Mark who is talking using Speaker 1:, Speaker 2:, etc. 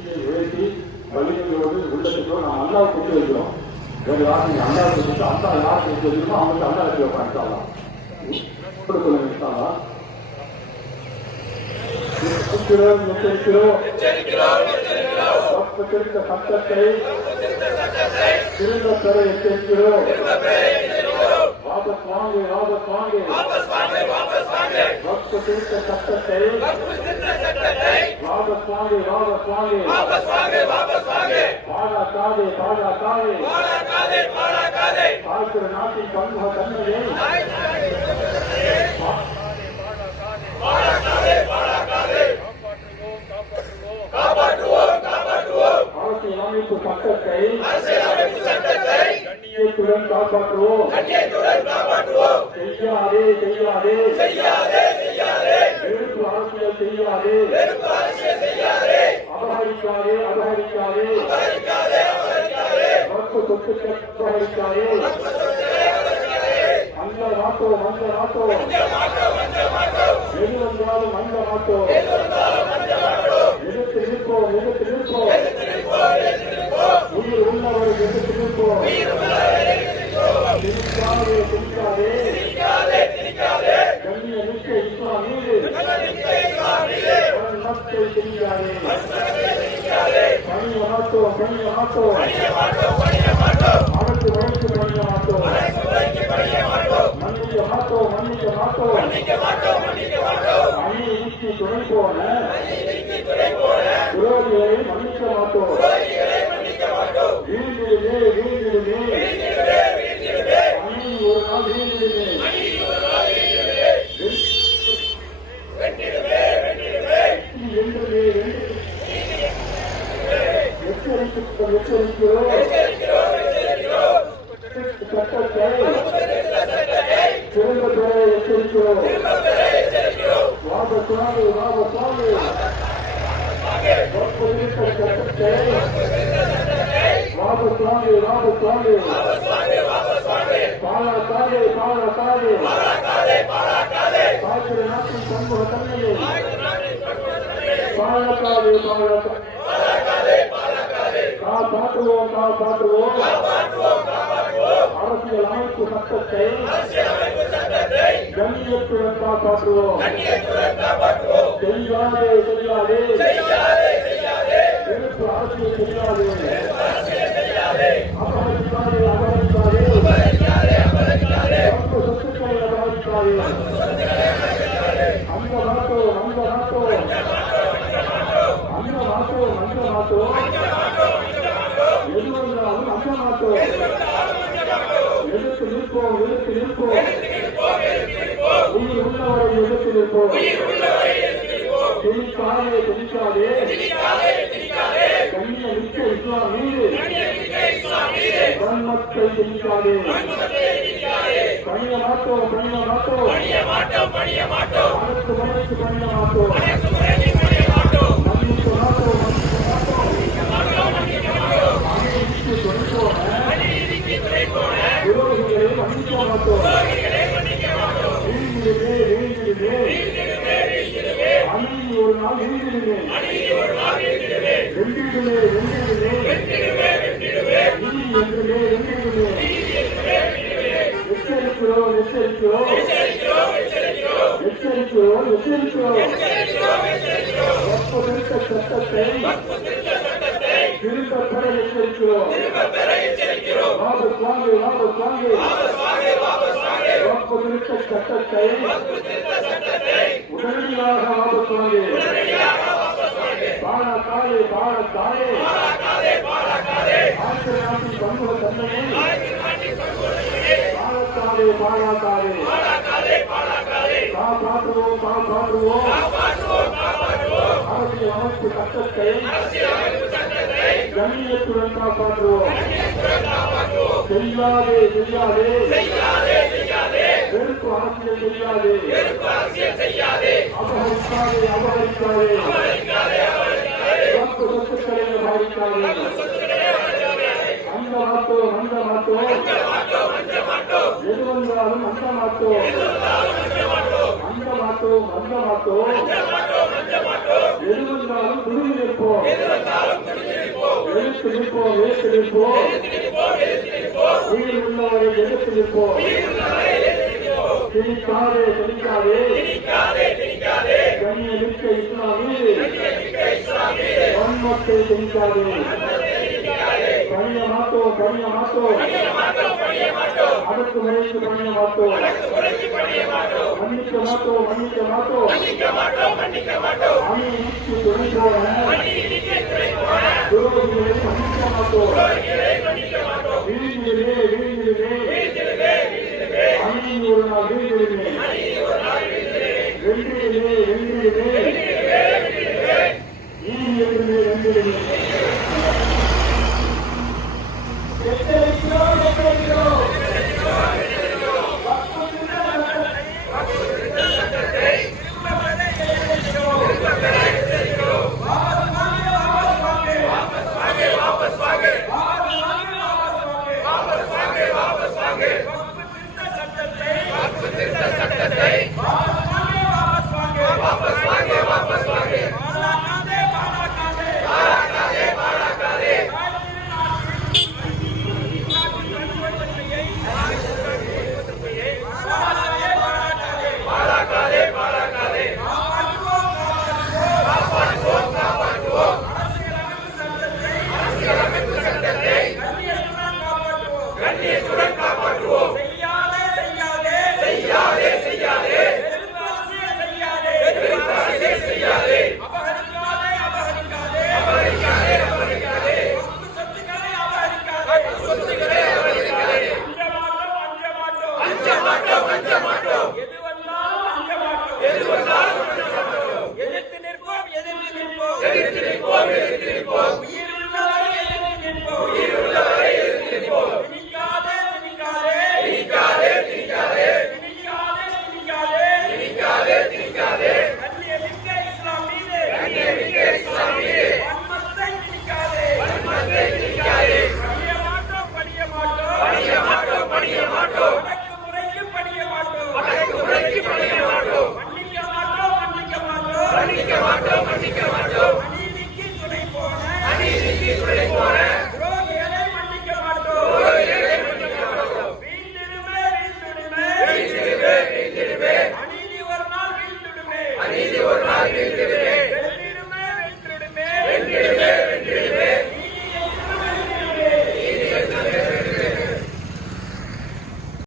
Speaker 1: புத்தியை உயர்த்தி வலிமையோடு உள்ளத்துக்கோ நாம் அல்லாவுக்கு கொண்டு வைக்கிறோம் ஒரு யாரும் அல்லாவுக்கு கொடுத்து அல்லா யாருக்கு கொண்டு வைக்கிறோமோ அவங்களுக்கு அல்லா எடுத்து வைப்பாங்க கொடுக்கணும் இருக்காங்களா எச்சரிக்கிறோம் எச்சரிக்கிறோம். சட்டத்தை திரும்ப பெற எச்சரிக்கிறோம். வாபஸ் வாங்கு வாபஸ் வாங்கு. வகுப்பித்திருக்க சட்டத்தை வாபஸ் வாங்கு வாபஸ் வாங்கு. பாழாக்காதே பாழாக்காதே பார்க்கிற நாட்டின் பன்முக தன்மையை அரசியல் அமைப்பு சட்டத்தை கண்ணியத்துடன் காப்பாற்றுவோம். செய்யாதே செய்யாதே. வெறுப்பு அரசியல் செய்யாதே. அபகரிக்காதே அபகரிக்காதே. வர்க்க சொத்துக்கள் அபகரிக்காதே. மஞ்ச மாட்டோம் மாட்டோம். எது வந்தாலும் மஞ்ச மாட்டோம் எதிர்த்து நிற்போம் எதிர்த்து நிற்போம் உயிர் உள்ளவரை எதிர்த்து நிற்போம் திணிக்காதே திணிக்காதே கண்ணிய மிக்க இஸ்லாம் மீது மக்களை திணிக்காதே பணிய மாட்டோம் பணிய மாட்டோம் அரசு வழக்கு பணிய மாட்டோம் மன்னிக்க மாட்டோம் மன்னிக்க மாட்டோம் அணி இடிக்கு துணை போன விரோதிகளை மன்னிக்க மாட்டோம் வீழ்ந்திடுமே வீழ்ந்திடுமே அணி ஒரு நாள் வீழ்ந்திடுமே வென்றுமே எச்சரிக்கிறோம் எச்சரிக்கிறோம் சட்டத்தை திரும்ப பெற எச்சரிக்கிறோம் வாபஸ் வாங்கு வாபஸ் வாங்கு வற்புறுத்த சட்டத்தை வாபஸ் வாங்கு வாபஸ் வாங்கு பாலாக்காதே பாலாக்காதே பார்க்கிற நாட்டின் சமூக தன்மையை பாலாக்காதே பாலாக்காதே காப்பாற்றுவோம் காப்பாற்றுவோம். அரசியல் அமைப்பு சட்டத்தை கண்ணியத்துடன் காப்பாற்றுவோம். செய்யாதே செய்யாதே. எதிர்ப்பு அரசியல் செய்யாதே. அபகரிக்காதே அபகரிக்காதே. வர்க்க சொத்துக்களை அபகரிக்காதே. அந்த நாட்டோ அந்த நாட்டோ அந்த நாட்டோ அந்த நாட்டோ வந்தாலும் மாட்டோம் எடுத்து நிற்போம் எடுத்து நிற்போம். உயிர் உள்ளவரை எடுத்து நிற்போம். துணிக்காதே துணிக்காதே கண்ணிய மிக்க இஸ்லாம். மீது வன்மத்தை துணிக்காதே பணிய மாட்டோம் பணிய மாட்டோம். அடுத்து மனசு பணிய மாட்டோம். நாள் வீழ்ந்திடுமே வென்றிடுமே வென்றிடுமே. நீதி என்றுமே வென்றிடுமே. எச்சரிக்கிறோம் எச்சரிக்கிறோம் எச்சரிக்கிறோம் எச்சரிக்கிறோம் வக்ஃபு திருத்த சட்டத்தை. திரும்ப பெற எச்சரிக்கிறோம் வாபஸ் வாங்கு வாபஸ் வாங்கு. சட்டத்தை. உடனடியாக வாபஸ் வாங்கு. பாழாக்காதே பாழாக்காதே ஆற்று நாட்டின் பன்முக தன்மையை பாழாக்காதே பாழாக்காதே காப்பாற்றுவோம் காப்பாற்றுவோம். அரசியல் அமைப்பு சட்டத்தை கண்ணியத்துடன் காப்பாற்றுவோம். செய்யாதே செய்யாதே. வெறுப்பு அரசியல் செய்யாதே. அபகரிக்காதே. அபகரிக்காதே சொத்துக்களில் பாதிக்காதீர்கள் அந்த மாட்டோ அந்த மாட்டோ எது வந்தாலும் அந்த மாட்டோ அந்த மாட்டோ அந்த மாட்டோ எது வந்தாலும் துணிந்து நிற்போம் எழுத்து நிற்போம் எழுத்து நிற்போம் உயிர் உள்ளவரை எழுத்து நிற்போம் திணிக்காதே திணிக்காதே மாட்டை திணிக்காதே பணிய மாட்டோம் பணிய மாட்டோம் அதற்கு முறைக்கு பணிய மாட்டோம் மன்னிக்க மாட்டோம் மன்னிக்க மாட்டோம் அணி இனிக்கு துணைப்போன துரோகிகளை மன்னிக்க மாட்டோம் வீழ்ந்திடுவே வீழ்ந்திடுவே. அணியின் ஒரு நாள் வீழ்ந்திடுவே. வென்றிடுவே வென்றிடுவே
Speaker 2: Tschüss.